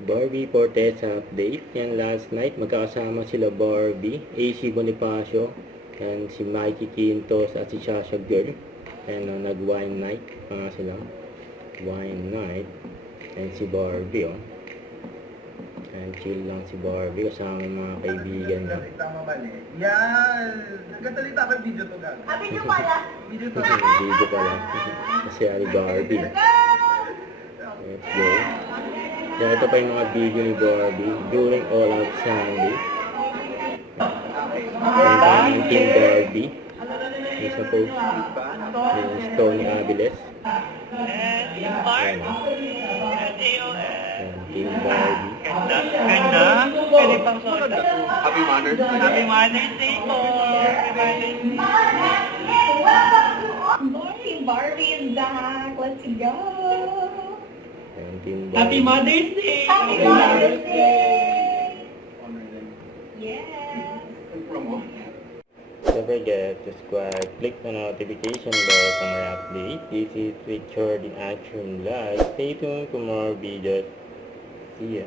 Barbie Fortesa update. Yan last night, magkakasama sila Barbie, AC Bonifacio, and si Mikey Quintos at si Shasha Girl. And nag-wine night pa nga sila. Wine night. And si Barbie, oh. And chill lang si Barbie kasama yung mga kaibigan niya. Yan! Nagkatalita ko yung video to, Gag. Video pala. Video to. Video pala. Kasi ari Barbie. Let's go. Yan, ito pa yung mga video ni Barbie during All Out Sunday. Ang Team Barbie. Yung sa post. Yung Tony Aviles. Ayan. Yan, Team Barbie. Ganda. Pwede pang soda. Happy Mother's Day. Happy Mother's Day po. Happy Mother's Day. Barbie, Barbie is back. Let's go. Yan, Team Barbie. Happy Mother's Day. Happy Mother's Day. Yes. Don't forget to subscribe, click the notification bell for more updates. This is Richard in Action Live. Stay tuned for more videos. See ya.